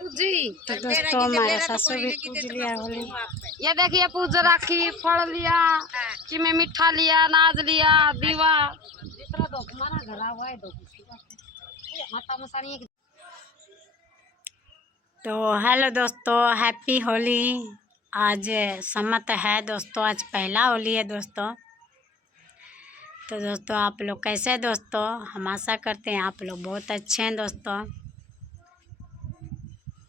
पूजी। तो दोस्तों हमारे सासू भी पूज लिया होली। ये देखिए पूज राखी फल लिया, कि में मीठा लिया, नाज लिया, दीवा जितना दो हमारा घर हुआ है दो माता मसानी। तो हेलो दोस्तों, हैप्पी होली। आज सम्मत है दोस्तों, आज पहला होली है दोस्तों। तो दोस्तों आप लोग कैसे हैं दोस्तों? हम आशा करते हैं आप लोग बहुत अच्छे हैं दोस्तों।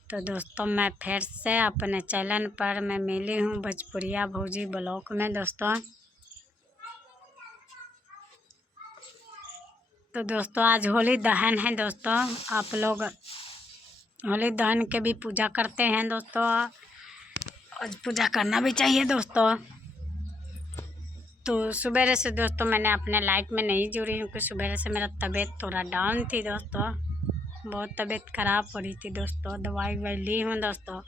तो दोस्तों मैं फिर से अपने चैनल पर मैं मिली हूँ भोजपुरिया भौजी ब्लॉग में दोस्तों। तो दोस्तों आज होली दहन है दोस्तों। आप लोग होली दहन के भी पूजा करते हैं दोस्तों। आज पूजा करना भी चाहिए दोस्तों। तो सुबह से दोस्तों मैंने अपने लाइफ में नहीं जुड़ी हूँ कि सुबह से मेरा तबीयत थोड़ा डाउन थी दोस्तों। बहुत तबीयत ख़राब हो रही थी दोस्तों, दवाई ववाई ली हूँ दोस्तों।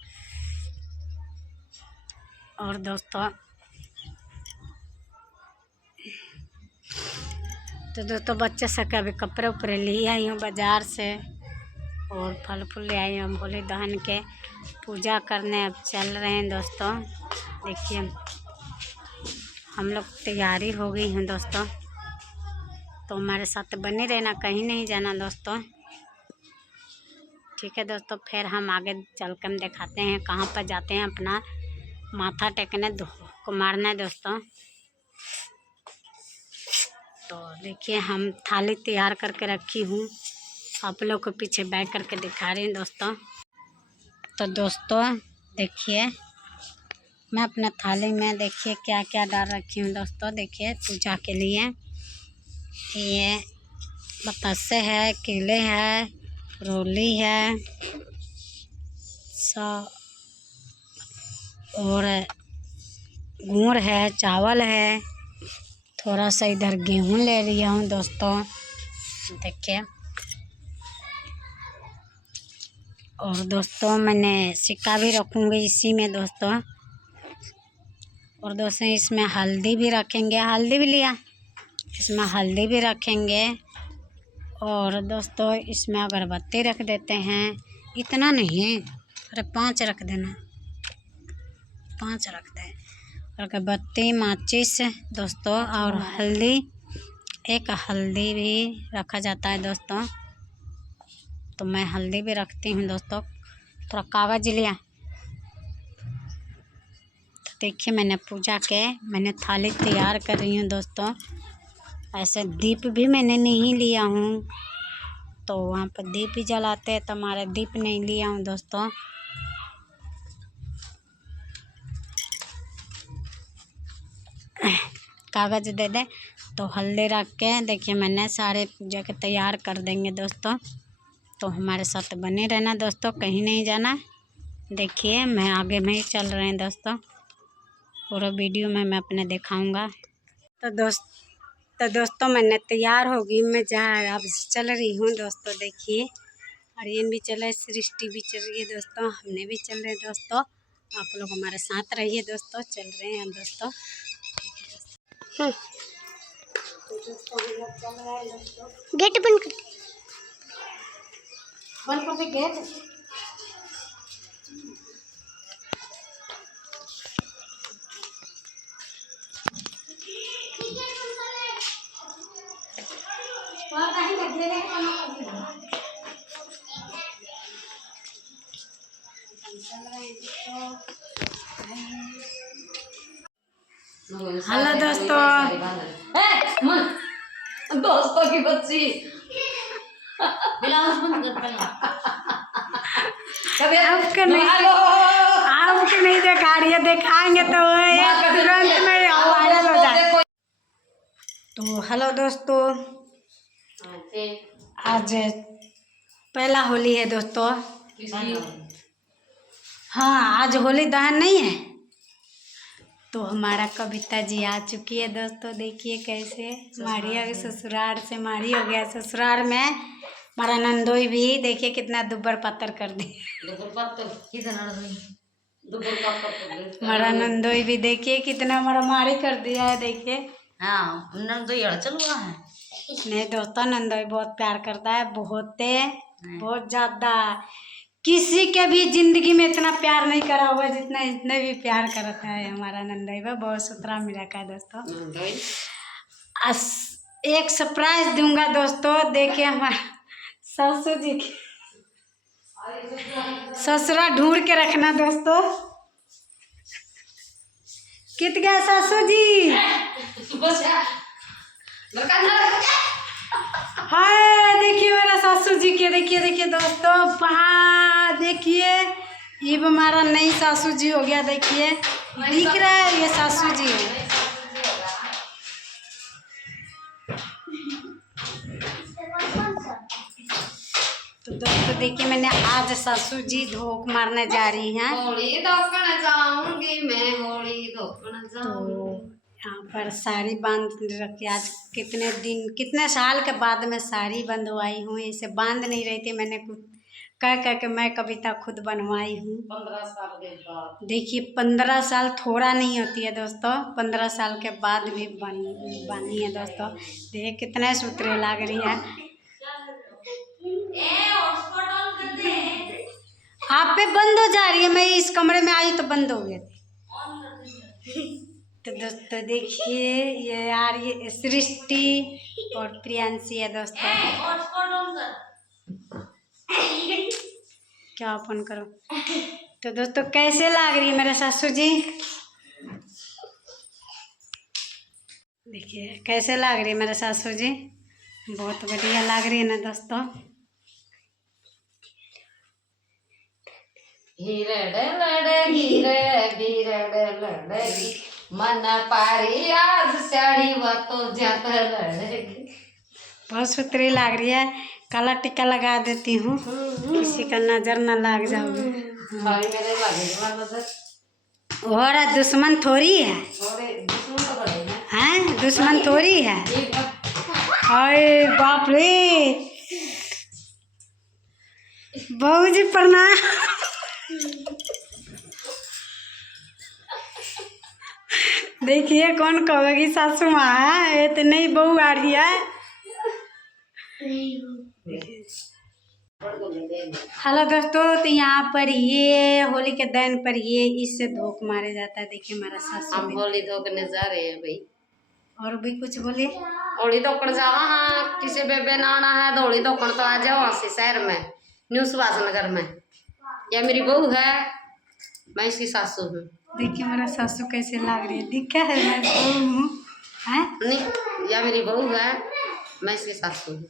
और दोस्तों तो दोस्तों बच्चे सबके अभी कपड़े उपड़े ले आई हूँ बाज़ार से, और फल फूल ले आई हूँ। होली दहन के पूजा करने अब चल रहे हैं दोस्तों। देखिए हम लोग तैयारी हो गई हैं दोस्तों। तो हमारे साथ बने रहना, कहीं नहीं जाना दोस्तों, ठीक है दोस्तों। फिर हम आगे चल कर दिखाते हैं कहाँ पर जाते हैं अपना माथा टेकने को मारना है दोस्तों। तो देखिए हम थाली तैयार करके रखी हूँ, आप लोग को पीछे बैठ करके दिखा रही हूँ दोस्तों। तो दोस्तों देखिए मैं अपना थाली में देखिए क्या क्या डाल रखी हूँ दोस्तों। देखिए पूजा के लिए ये बतासे है, केले है, रोली है और गुड़ है, चावल है, थोड़ा सा इधर गेहूँ ले लिया हूँ दोस्तों। देखिए और दोस्तों मैंने सिक्का भी रखूँगी इसी में दोस्तों। और दोस्तों इसमें हल्दी भी रखेंगे, हल्दी भी लिया, इसमें हल्दी भी रखेंगे। और दोस्तों इसमें अगरबत्ती रख देते हैं, इतना नहीं, अरे 5 रख देना, 5 रख दें। अगरबत्ती, माचिस दोस्तों और हल्दी, एक हल्दी भी रखा जाता है दोस्तों। तो मैं हल्दी भी रखती हूँ दोस्तों। थोड़ा कागज लिया। तो देखिए मैंने पूजा के मैंने थाली तैयार कर रही हूँ दोस्तों। ऐसे दीप भी मैंने नहीं लिया हूँ, तो वहाँ पर दीप भी जलाते हैं, तो हमारे दीप नहीं लिया हूँ दोस्तों। कागज दे दे। तो हल्दी रख के देखिए मैंने सारे पूजा के तैयार कर देंगे दोस्तों। तो हमारे साथ बने रहना दोस्तों, कहीं नहीं जाना। देखिए मैं आगे में ही चल रहे हैं दोस्तों, पूरा वीडियो में मैं अपने दिखाऊंगा। तो दोस्तों मैंने तैयार होगी, मैं जहाँ अब चल रही हूँ दोस्तों। देखिए आर्यन भी चल रहा है, सृष्टि भी चल रही है दोस्तों, हमने भी चल रहे हैं दोस्तों। आप लोग हमारे साथ रहिए दोस्तों, चल रहे हैं दोस्तों। तो दोस्तों हम लोग चल रहे हैं दोस्तों। गेट बंद कर दे गेट। हेलो दोस्तों, दोस्तों की बच्ची ब्लाउज बंद कर पहले। आपके नहीं दिखा रही है, दिखाएंगे तो तुरंत में वायरल हो जाए। तो हेलो दोस्तों, आज पहला होली है दोस्तों। हाँ आज होली दहन नहीं है, तो हमारा कविता जी आ चुकी है दोस्तों। देखिए कैसे मारी हो गई ससुराल से, मारी हो गया ससुराल में। हमारा नंदोई भी देखिए कितना दुब्बर पत्थर कर दी। हमारा नंदोई भी देखिए कितना मारामारी कर दिया है। देखिए हाँ नंदोई चल हुआ है। नहीं दोस्तों नंदोई बहुत प्यार करता है, बहुत ज़्यादा। किसी के भी जिंदगी में इतना प्यार नहीं करा हुआ जितना इसने भी प्यार करता है हमारा नंदईबा। बहुत सुथरा मिला का है दोस्तों। एक सरप्राइज दूंगा दोस्तों, देखिए हमारा ससुर जी की ससुरा ढूंढ के रखना दोस्तों। कित गया ससुर जी? हाय देखिए मेरा ससुर जी के, देखिए देखिए दोस्तों, वाह देखिए ये हमारा नई सासू जी हो गया। देखिए दिख रहा है ये सासू जी है। तो दोस्तों देखिए मैंने आज सासू जी धोख मारने जा रही हैं। होली धोकने जाऊंगी मैं, होली धोकने जाऊंगी। यहाँ पर साड़ी बांध रखी। आज कितने दिन कितने साल के बाद मैं साड़ी बंधवाई हूँ। इसे बांध नहीं रही थी, मैंने कुछ कह के मैं कविता खुद बनवाई हूँ। 15 साल के बाद देखिए 15 साल थोड़ा नहीं होती है दोस्तों, 15 साल के बाद भी बनी है दोस्तों। देखिए कितने सूत्रे लग रही है। आप पे बंद हो जा रही है, मैं इस कमरे में आई तो बंद हो गए थे। तो दोस्तों देखिए ये यार ये सृष्टि और प्रियांशी है दोस्तों। क्या ओपन करो। तो दोस्तों कैसे लग रही है मेरे सासू जी? देखिए कैसे लग रही है मेरे सासू जी? बहुत बढ़िया लग रही है ना दोस्तों। हीरे लड़ेगी रे हीरे लड़ेगी, मन पारी आज साड़ी वो तो ज्यादा लड़ेगी। बहुत सुथरी लग रही है। काला टिक्का लगा देती हूँ, किसी का नजर न लग जाओगे। भाई मेरे लगे और दुश्मन थोड़ी है, दुश्मन तो बड़े हैं। हैं दुश्मन थोड़ी है। अरे बाप रे, बहू जी प्रणाम। देखिए कौन कहोगी सासू माँ है, ये तो नई बहू आ रही है। हेलो दोस्तों, तो यहाँ पर ये होली के दिन पर ये इससे धोख मारे जाता है। देखिए हमारा सासू हम होली धोकने जा रहे हैं भाई। और भी कुछ बोलिए। होली धोकन जावा। हाँ किसी बेबे ना आना है तो होली धोकन तो आ जाओ वहाँ से शहर में, न्यू सुभाष नगर में। यह मेरी बहू है, मैं इसकी सासू हूँ। देखिए मेरा सासू कैसे लग रही है, दिखा है मैं बहू हूँ हैं? नहीं यह मेरी बहू है, मैं इसकी सासू हूँ।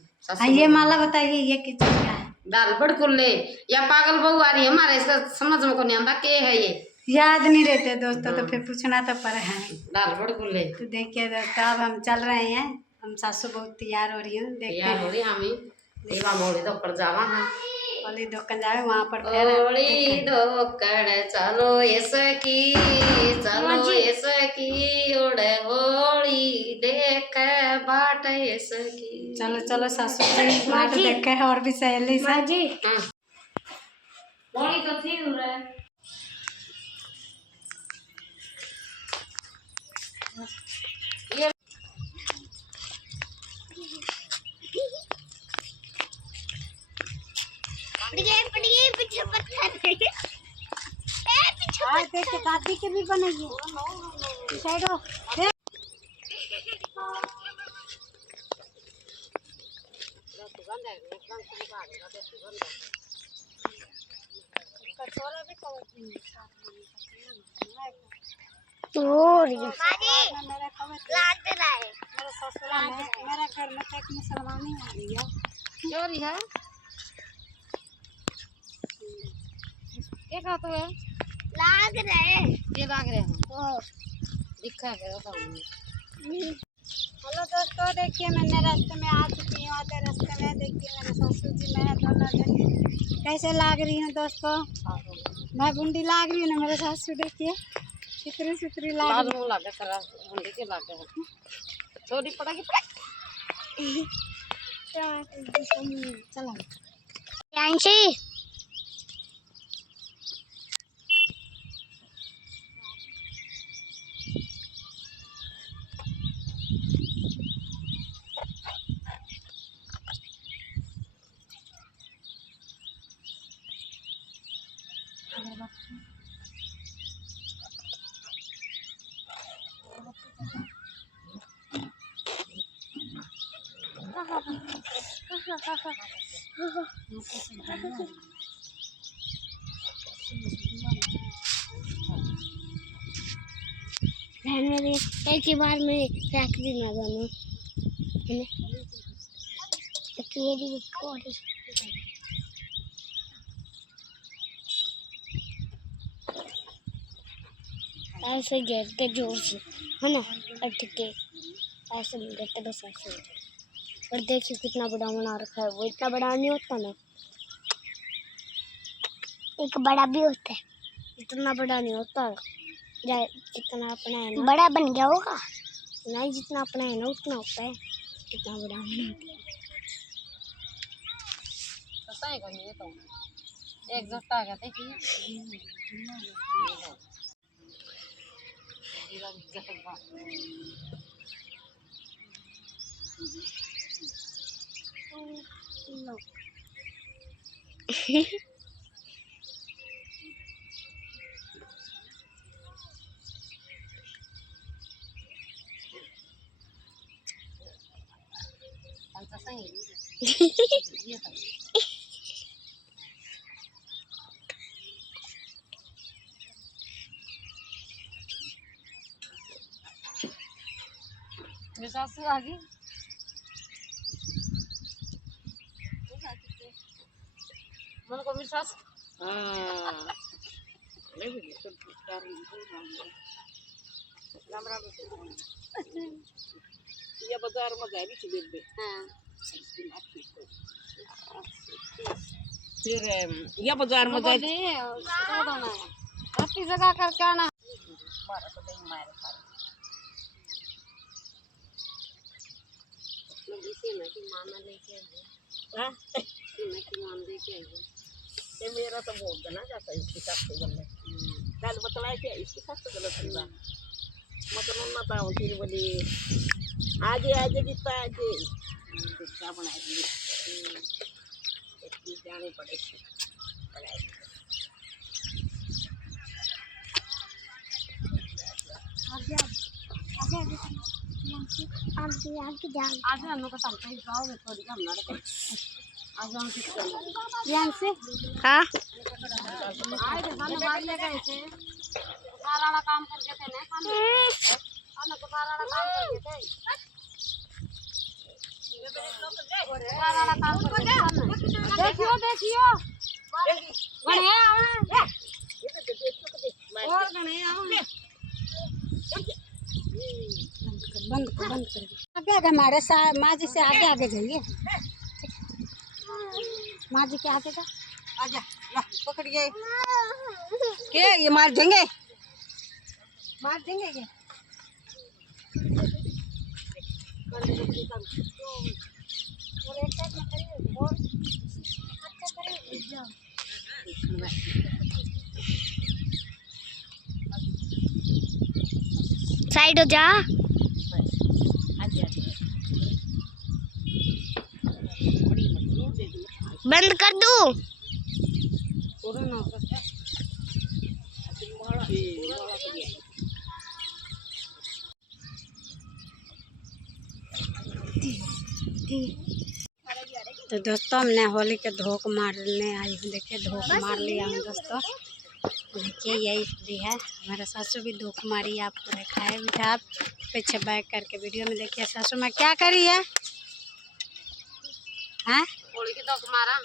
ये माला बताइए ये किस चीज़ का है? दाल बड़कुल्ले। या पागल बहू आ रही है हमारे, इसका समझ में को नहीं आता के है ये। याद नहीं रहते दोस्तों, तो फिर पूछना तो पर है। दाल बड़कुल्ले। तो देखिए दोस्तों अब हम चल रहे हैं, हम सासू बहुत तैयार हो रही हूँ। देखते हैं होली हमी देवा होली धोकर जावा है। होली धोकन जावे वहाँ पर होली धोकर चलो ऐसकी, चलो ऐसकी उड़े होली देख बाट ऐसकी। चलो चलो सासू जी बाट देखे है और भी सहेली से जी। होली तो थी उड़े। ये पीछे पत्थर देखिए दादी के भी बनेगी। साइड हो मेरा घर में एक मुसलमानी आ रही है। चोरी है क्या तो है लाग रहे ये लाग रहे हैं दिखा है। हेलो दोस्तों, देखिए मैंने रास्ते में आ चुकी हूँ। आधे रास्ते में देखिए मेरे ससुर जी मैं दोनों जन कैसे लाग रही हूँ दोस्तों। मैं बूंदी लाग रही हूँ ना, मेरे ससुर देखिए कितनी सुतरी लाग चोरी पड़ेगी। चला मेरे एक ही बार में फेंक देना दोनों ऐसे गिरते जोर से है ना। ठीक है ऐसे नहीं गिरते, बस ऐसे हो जाए। और देखिए कितना बड़ा बना रखा है, वो इतना बड़ा नहीं होता ना, एक बड़ा भी होता है, इतना बड़ा नहीं होता जितना अपना है ना। बड़ा बन गया होगा नहीं, जितना अपना है ना उतना होता है, कितना बड़ा नहीं होता। एक जगह आ गया था मेरे सासू आ गई। मन को मेरी सास या बाजार में गए भी चले गए। फिर या बाजार में गए अपनी जगह करके आना। मारा तो नहीं मारे खा मामा लेके हां मान लेके ये मेरा तो बहुत गना जाता है इसके साथ तो गलत कल बतलाए थे इसके साथ तो गलत हुआ मतलब ना था फिर बोली आज जीता आज क्या बनाएगी इसकी जाने पड़ेगी आज हम लोग सबसे गाँव में थोड़ी कम ना रखे। आज हम किसका से हाँ आए थे खाना बाद ले गए थे, सारा काम करके थे ना खाना तो सारा काम करके थे, सारा काम करके देखियो देखियो गणे और गणे बंद कर आगे आगे हमारे माँ जी से आगे आगे जाइए, माँ जी के आगे का आजा ला पकड़िए के ये मार देंगे ये साइड हो जा। बंद कर दूं। तो दोस्तों हमने होली के धोख मारने आई हूँ, देखिए धोख मार लिया हूँ दोस्तों, देखिए यही भी है हमारा सासू भी धोख मारी, आपको दिखाए भी था, आप पीछे बैक करके वीडियो में देखिए सासू माँ क्या करी है। होली की धोख मारा।